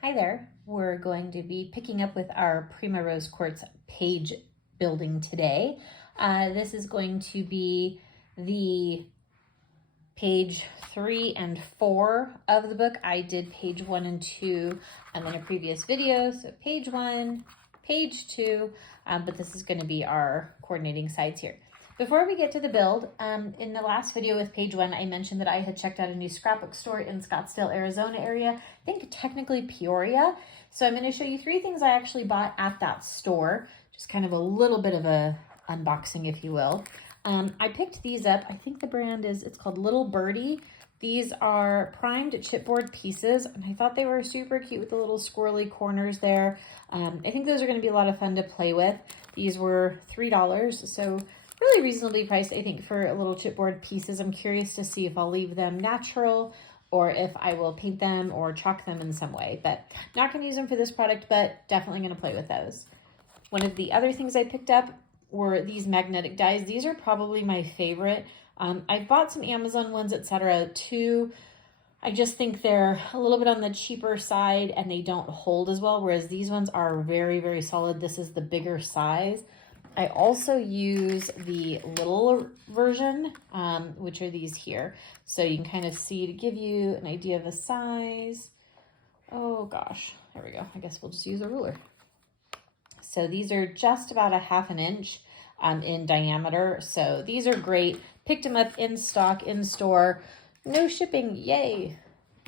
Hi there. We're going to be picking up with our Prima Rose Quartz page building today. This is going to be the page 3 and 4 of the book. I did page 1 and 2 in a previous video, so page 1, page 2, but this is going to be our coordinating sides here. Before we get to the build, in the last video with page 1, I mentioned that I had checked out a new scrapbook store in Scottsdale, Arizona area. I think technically Peoria. So I'm going to show you 3 things I actually bought at that store. Just kind of a little bit of a unboxing, if you will. I picked these up. I think the brand it's called Little Birdie. These are primed chipboard pieces, and I thought they were super cute with the little squirrely corners there. I think those are going to be a lot of fun to play with. These were $3, so really reasonably priced, I think, for little chipboard pieces. I'm curious to see if I'll leave them natural or if I will paint them or chalk them in some way, but not going to use them for this product, but definitely going to play with those. One of the other things I picked up were these magnetic dies. These are probably my favorite. I bought some Amazon ones, etc. too. I just think they're a little bit on the cheaper side and they don't hold as well, whereas these ones are very, very solid. This is the bigger size. I also use the little version, which are these here. So you can kind of see to give you an idea of the size. Oh gosh, there we go. I guess we'll just use a ruler. So these are just about a ½ inch in diameter. So these are great. Picked them up in stock, in store. No shipping, yay.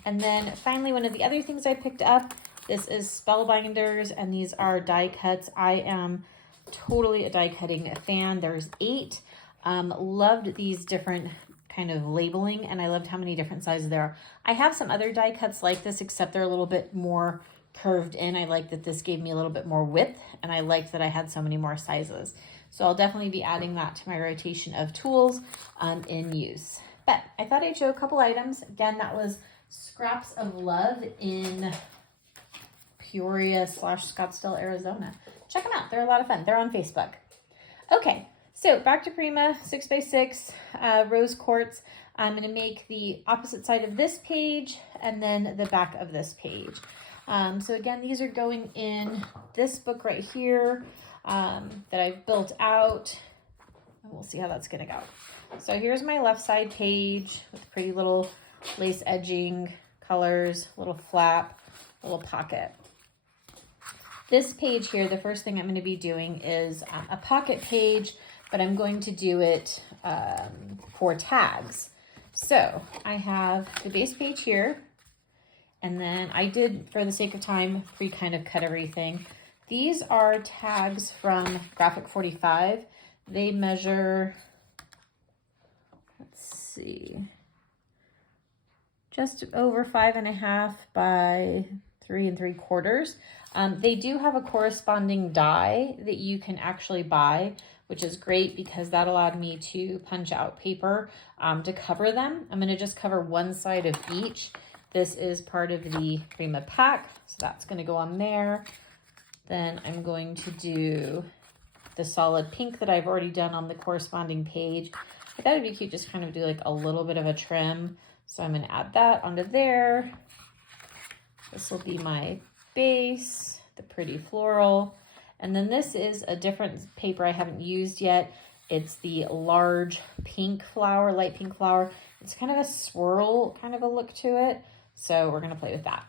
And then finally, one of the other things I picked up, this is Spellbinders, and these are die cuts. I am totally a die cutting fan. There's 8. Loved these different kind of labeling, and I loved how many different sizes there are. I have some other die cuts like this, except they're a little bit more curved in. I like that this gave me a little bit more width, and I liked that I had so many more sizes. So I'll definitely be adding that to my rotation of tools in use. But I thought I'd show a couple items. Again, that was Scraps of Love in Peoria / Scottsdale, Arizona. Check them out. They're a lot of fun. They're on Facebook. Okay, so back to Prima 6x6 rose quartz. I'm going to make the opposite side of this page and then the back of this page. So again, these are going in this book right here that I've built out. And we'll see how that's going to go. So here's my left side page with pretty little lace edging, colors, little flap, little pocket. This page here, the first thing I'm going to be doing is a pocket page, but I'm going to do it for tags. So I have the base page here, and then I did, for the sake of time, kind of cut everything. These are tags from Graphic 45. They measure, let's see, just over 5.5 by 3 3/4. They do have a corresponding die that you can actually buy, which is great because that allowed me to punch out paper to cover them. I'm going to just cover one side of each. This is part of the Prima pack, so that's going to go on there. Then I'm going to do the solid pink that I've already done on the corresponding page. I thought it'd be cute just kind of do like a little bit of a trim. So I'm going to add that onto there. This will be my base, the pretty floral. And then this is a different paper I haven't used yet. It's the large pink flower, light pink flower. It's kind of a swirl kind of a look to it. So we're going to play with that.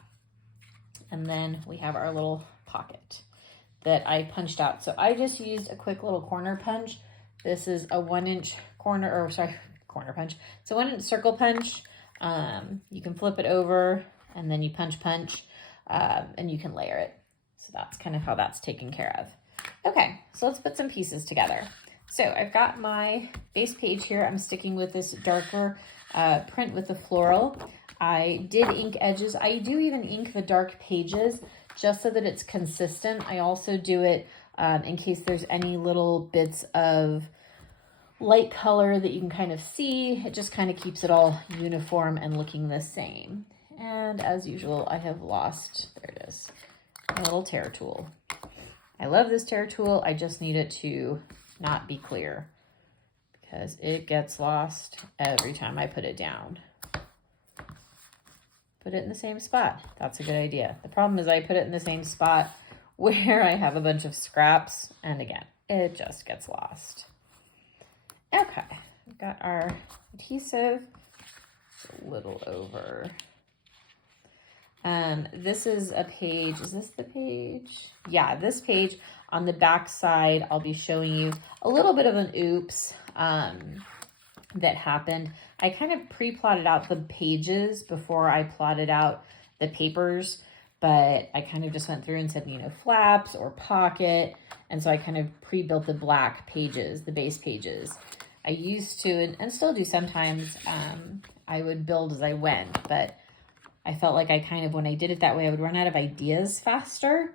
And then we have our little pocket that I punched out. So I just used a quick little corner punch. This is a 1-inch corner punch. It's a 1-inch circle punch. You can flip it over and then you punch, and you can layer it. So that's kind of how that's taken care of. Okay, so let's put some pieces together. So I've got my base page here. I'm sticking with this darker print with the floral. I did ink edges. I do even ink the dark pages just so that it's consistent. I also do it in case there's any little bits of light color that you can kind of see. It just kind of keeps it all uniform and looking the same. And as usual, I have lost, there it is, a little tear tool. I love this tear tool. I just need it to not be clear because it gets lost every time I put it down. put it in the same spot. That's a good idea. The problem is I put it in the same spot where I have a bunch of scraps, and again, it just gets lost. Okay, we've got our adhesive. It's a little over. This is a page. Is this the page? Yeah, this page. On the back side, I'll be showing you a little bit of an oops that happened. I kind of pre-plotted out the pages before I plotted out the papers, but I kind of just went through and said, you know, flaps or pocket. And so I kind of pre-built the black pages, the base pages. I used to, and still do sometimes, I would build as I went, but I felt like I kind of, when I did it that way, I would run out of ideas faster,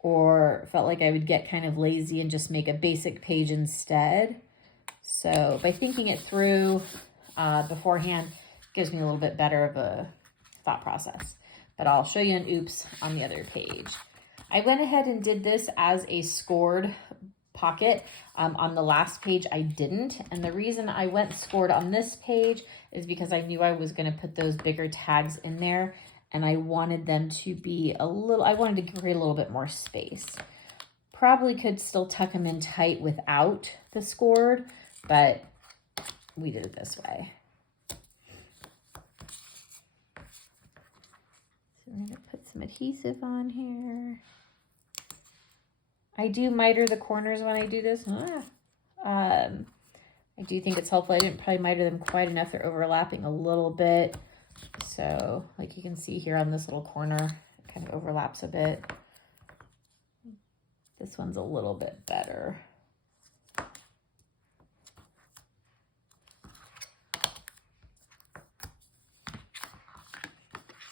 or felt like I would get kind of lazy and just make a basic page instead. So by thinking it through beforehand, gives me a little bit better of a thought process. But I'll show you an oops on the other page. I went ahead and did this as a scored pocket. On the last page, I didn't. And the reason I went scored on this page is because I knew I was going to put those bigger tags in there. And I wanted them to be a little, I wanted to create a little bit more space. Probably could still tuck them in tight without the scored, but we did it this way. So I'm going to put some adhesive on here. I do miter the corners when I do this. I do think it's helpful. I didn't probably miter them quite enough. They're overlapping a little bit. So like you can see here on this little corner, it kind of overlaps a bit. This one's a little bit better.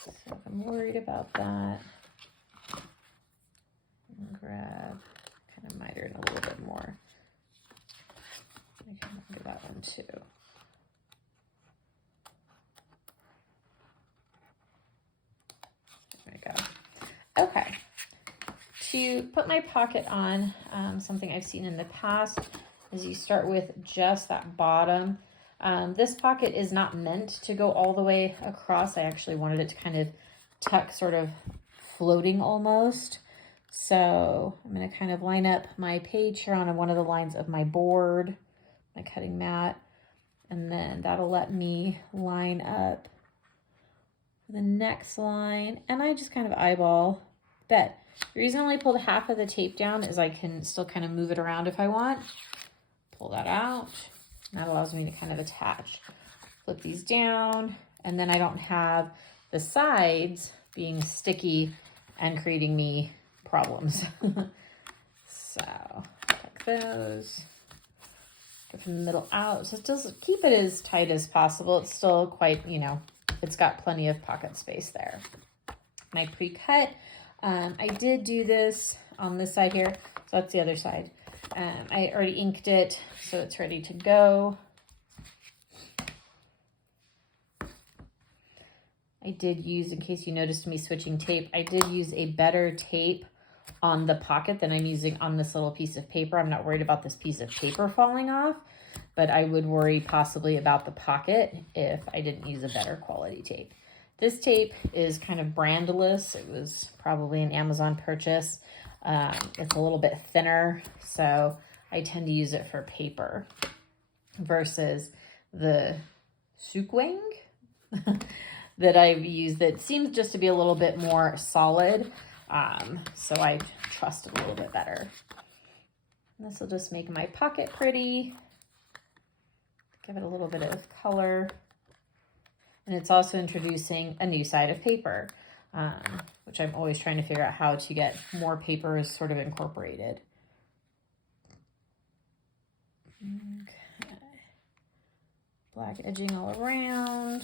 So I'm worried about that. Grab, kind of miter it a little bit more. I can do that one too. There we go. Okay. To put my pocket on, something I've seen in the past is you start with just that bottom. This pocket is not meant to go all the way across. I actually wanted it to kind of tuck, sort of floating almost. So I'm going to kind of line up my page here on one of the lines of my board, my cutting mat, and then that'll let me line up the next line. And I just kind of eyeball bet. The reason I only pulled half of the tape down is I can still kind of move it around if I want. Pull that out. That allows me to kind of attach. Flip these down, and then I don't have the sides being sticky and creating me problems. So, like those. Go from the middle out. So just keep it as tight as possible. It's still quite, you know, it's got plenty of pocket space there. My pre-cut. I did do this on this side here, so that's the other side. I already inked it, so it's ready to go. I did use, in case you noticed me switching tape, I did use a better tape on the pocket than I'm using on this little piece of paper. I'm not worried about this piece of paper falling off, but I would worry possibly about the pocket if I didn't use a better quality tape. This tape is kind of brandless. It was probably an Amazon purchase. It's a little bit thinner, so I tend to use it for paper versus the Sukwing that I've used that seems just to be a little bit more solid. So I trust it a little bit better. This will just make my pocket pretty. Give it a little bit of color. And it's also introducing a new side of paper, which I'm always trying to figure out how to get more papers sort of incorporated. Okay. Black edging all around.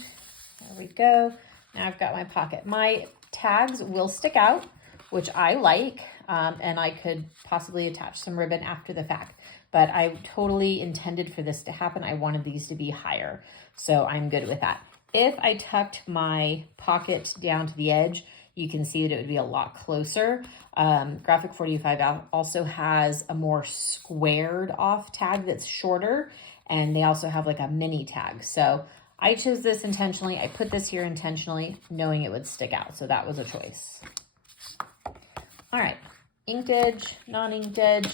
There we go. Now I've got my pocket. My tags will stick out, which I like, and I could possibly attach some ribbon after the fact. But I totally intended for this to happen. I wanted these to be higher, so I'm good with that. If I tucked my pocket down to the edge, you can see that it would be a lot closer. Graphic 45 also has a more squared off tag that's shorter, and they also have like a mini tag. So I chose this intentionally. I put this here intentionally, knowing it would stick out. So that was a choice. All right, inked edge, non-inked edge.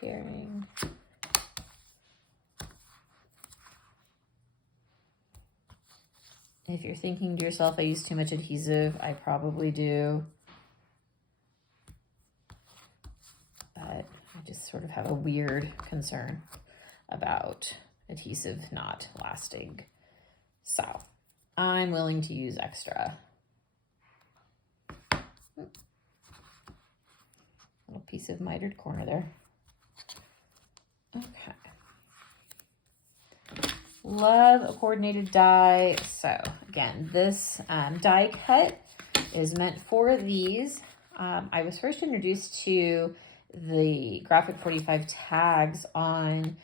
Pairing. If you're thinking to yourself, I use too much adhesive, I probably do. But I just sort of have a weird concern about adhesive not lasting. So I'm willing to use extra. Little piece of mitered corner there. Okay. Love a coordinated die. So again, this die cut is meant for these. I was first introduced to the Graphic 45 tags on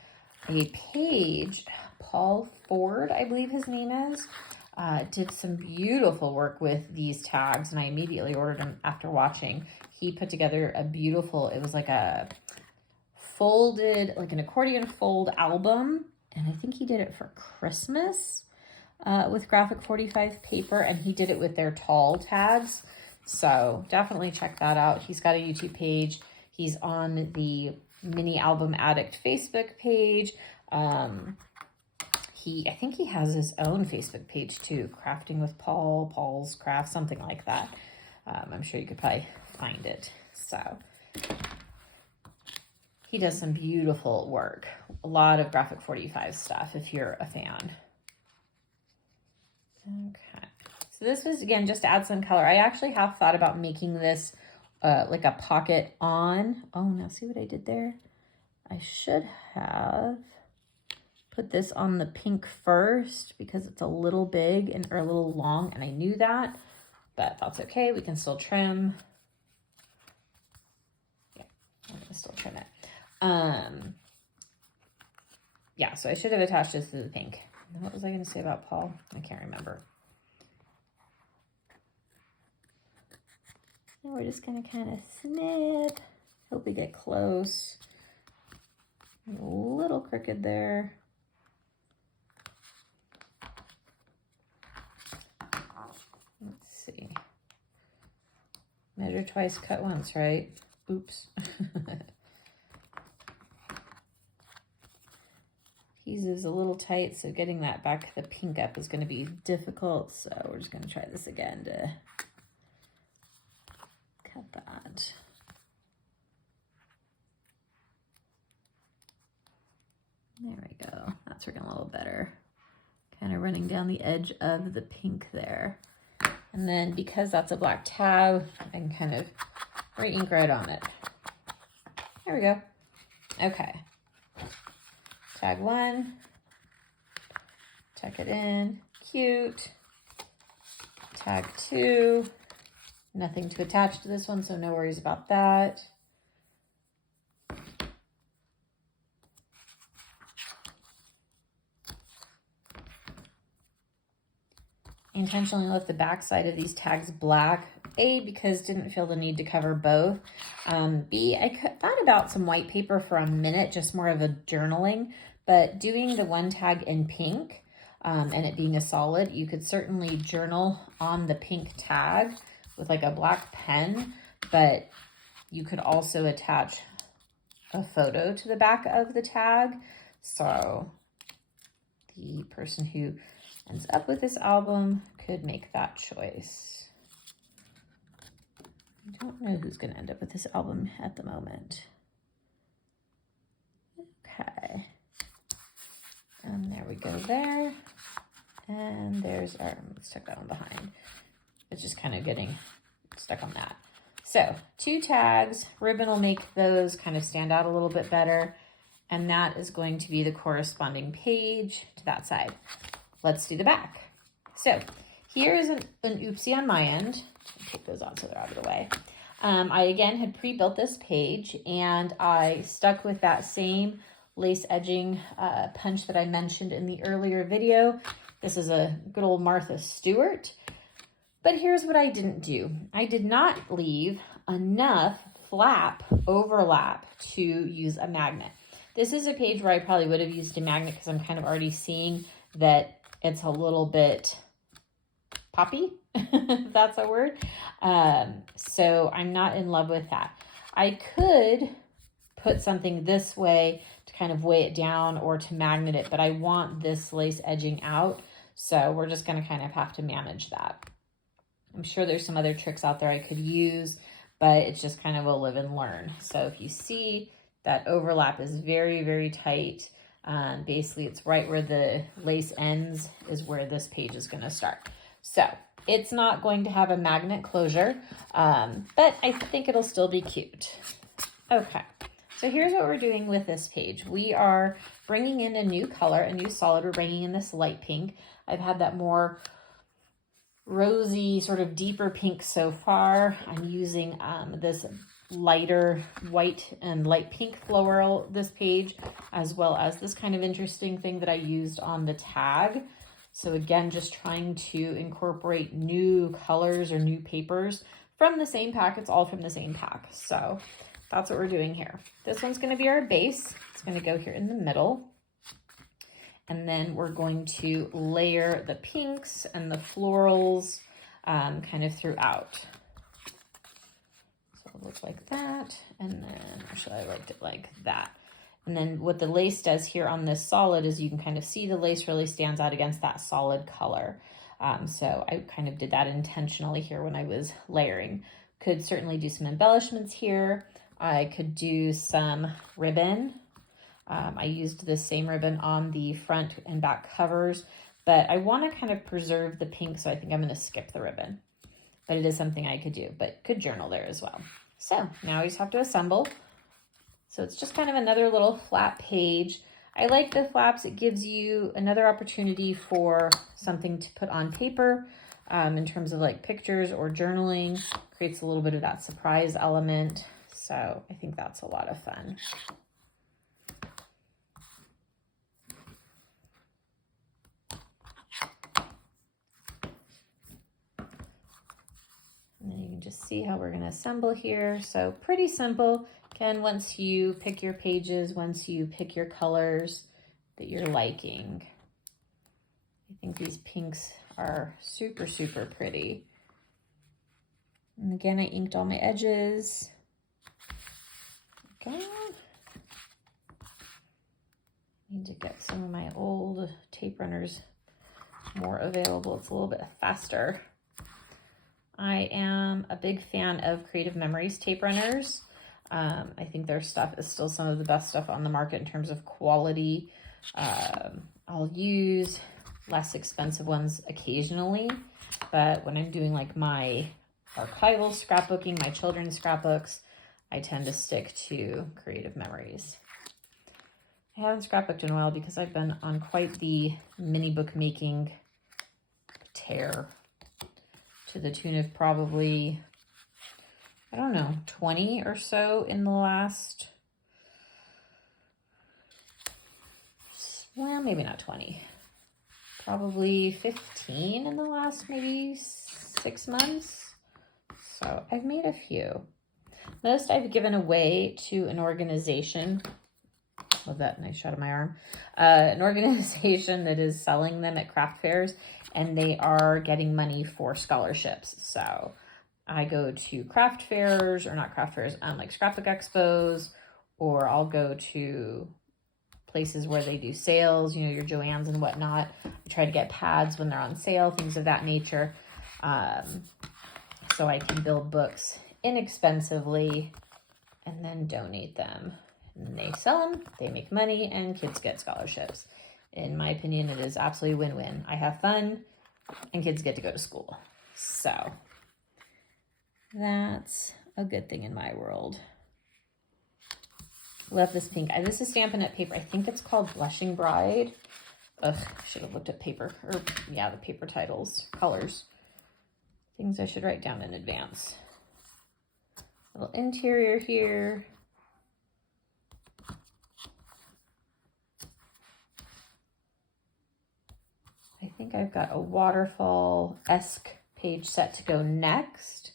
a page. Paul Ford, I believe his name is, did some beautiful work with these tags, and I immediately ordered them after watching. He put together a beautiful, it was like a folded, like an accordion fold album, and I think he did it for Christmas with Graphic 45 paper, and he did it with their tall tags. So definitely check that out. He's got a YouTube page. He's on the Mini Album Addict Facebook page. I think he has his own Facebook page too, Crafting with Paul, Paul's Craft, something like that. I'm sure you could probably find it. So he does some beautiful work. A lot of Graphic 45 stuff if you're a fan. Okay. So this was, again, just to add some color. I actually have thought about making this like a pocket on. Oh, now see what I did there? I should have put this on the pink first because it's a little big and or a little long, and I knew that, but that's okay. We can still trim. Yeah, I'm gonna still trim it. Yeah, so I should have attached this to the pink. What was I going to say about Paul? I can't remember. Now we're just going to kind of snip. Hope we get close. A little crooked there. Let's see. Measure twice, cut once, right? Oops. Adhesive's a little tight, so getting that back, the pink up, is going to be difficult. So we're just going to try this again to cut that. There we go. That's working a little better. Kind of running down the edge of the pink there. And then because that's a black tab, I can kind of ink right on it. There we go. Okay. Tag 1, tuck it in, cute. Tag 2, nothing to attach to this one, so no worries about that. Intentionally left the back side of these tags black. A, because didn't feel the need to cover both. B, I thought about some white paper for a minute, just more of a journaling. But doing the one tag in pink and it being a solid, you could certainly journal on the pink tag with like a black pen, but you could also attach a photo to the back of the tag. So the person who ends up with this album could make that choice. I don't know who's going to end up with this album at the moment. Okay. And there we go there. And there's our, let's tuck that one behind. It's just kind of getting stuck on that. So 2 tags, ribbon will make those kind of stand out a little bit better. And that is going to be the corresponding page to that side. Let's do the back. So here is an oopsie on my end. I'll take those out so they're out of the way. I again had pre-built this page and I stuck with that same lace edging punch that I mentioned in the earlier video. This is a good old Martha Stewart. But here's what I didn't do. I did not leave enough flap overlap to use a magnet. This is a page where I probably would have used a magnet because I'm kind of already seeing that it's a little bit poppy, if that's a word. So I'm not in love with that. I could put something this way to kind of weigh it down or to magnet it, but I want this lace edging out. So we're just going to kind of have to manage that. I'm sure there's some other tricks out there I could use, but it's just kind of a live and learn. So if you see that overlap is very, very tight, basically it's right where the lace ends is where this page is going to start. So it's not going to have a magnet closure, but I think it'll still be cute. Okay, so here's what we're doing with this page. We are bringing in a new color, a new solid. We're bringing in this light pink. I've had that more rosy, sort of deeper pink so far. I'm using this lighter white and light pink floral this page, as well as this kind of interesting thing that I used on the tag. So again, just trying to incorporate new colors or new papers from the same pack. It's all from the same pack. So that's what we're doing here. This one's going to be our base. It's going to go here in the middle. And then we're going to layer the pinks and the florals kind of throughout. So it'll look like that. And then, actually I liked it like that. And then what the lace does here on this solid is you can kind of see the lace really stands out against that solid color. So I kind of did that intentionally here when I was layering. Could certainly do some embellishments here. I could do some ribbon. I used the same ribbon on the front and back covers, but I want to kind of preserve the pink, so I think I'm going to skip the ribbon. But it is something I could do, but could journal there as well. So now we just have to assemble. So it's just kind of another little flat page. I like the flaps. It gives you another opportunity for something to put on paper in terms of like pictures or journaling. Creates a little bit of that surprise element. So I think that's a lot of fun. And then you can just see how we're going to assemble here. So pretty simple. Again, once you pick your pages, once you pick your colors that you're liking. I think these pinks are super, super pretty. And again, I inked all my edges. Okay. Need to get some of my old tape runners more available. It's a little bit faster. I am a big fan of Creative Memories tape runners. I think their stuff is still some of the best stuff on the market in terms of quality. I'll use less expensive ones occasionally, but when I'm doing like my archival scrapbooking, my children's scrapbooks, I tend to stick to Creative Memories. I haven't scrapbooked in a while because I've been on quite the mini book making tear, to the tune of probably, I don't know, 20 or so in the last, well, maybe not 20, probably 15 in the last maybe 6 months. So I've made a few. Most I've given away to an organization. Love that nice shot of my arm. An organization that is selling them at craft fairs, and they are getting money for scholarships. So I go to craft fairs, or not craft fairs, like scrapbook expos, or I'll go to places where they do sales, you know, your Joann's and whatnot. I try to get pads when they're on sale, things of that nature. So I can build books inexpensively and then donate them. And they sell them, they make money, and kids get scholarships. In my opinion, it is absolutely win-win. I have fun, and kids get to go to school. So that's a good thing in my world. Love this pink. This is Stampin' Up! Paper. I think it's called Blushing Bride. Ugh, I should have looked at paper, or yeah, the paper titles, colors. Things I should write down in advance. Little interior here. I think I've got a waterfall-esque page set to go next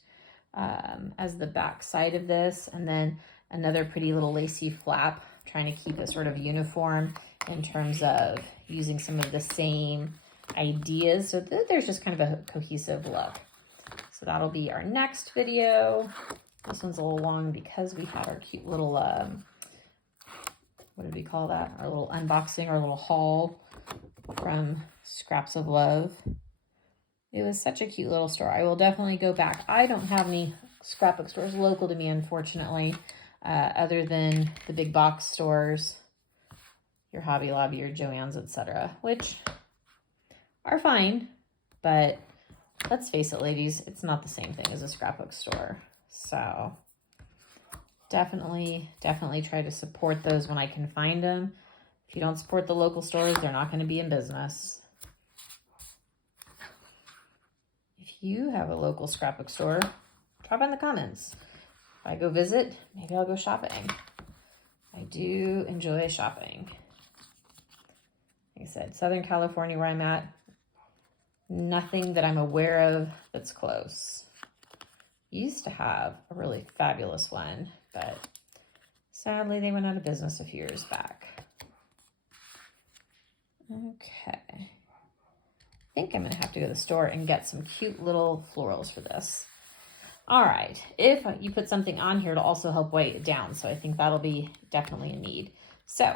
as the back side of this, and then another pretty little lacy flap trying to keep it sort of uniform in terms of using some of the same ideas so that there's just kind of a cohesive look. So that'll be our next video. This one's a little long because we had our cute little, what did we call that? Our little unboxing, our little haul from Scraps of Love. It was such a cute little store. I will definitely go back. I don't have any scrapbook stores local to me, unfortunately, other than the big box stores, your Hobby Lobby, your Joann's, etc., which are fine, but let's face it, ladies, it's not the same thing as a scrapbook store. So definitely try to support those when I can find them. If you don't support the local stores, they're not going to be in business. If you have a local scrapbook store, drop in the comments. If I go visit, maybe I'll go shopping. I do enjoy shopping. Like I said, Southern California where I'm at, nothing that I'm aware of that's close. Used to have a really fabulous one, but sadly they went out of business a few years back. Okay. I think I'm going to have to go to the store and get some cute little florals for this. All right. If you put something on here, it'll also help weigh it down. So I think that'll be definitely a need. So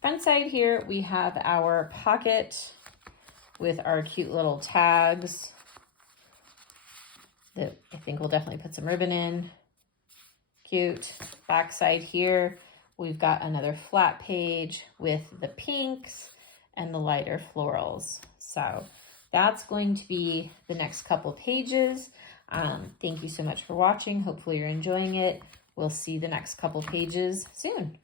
front side here, we have our pocket with our cute little tags that I think we'll definitely put some ribbon in. Cute. Back side here, we've got another flat page with the pinks and the lighter florals. So that's going to be the next couple pages. Thank you so much for watching. Hopefully you're enjoying it. We'll see the next couple pages soon.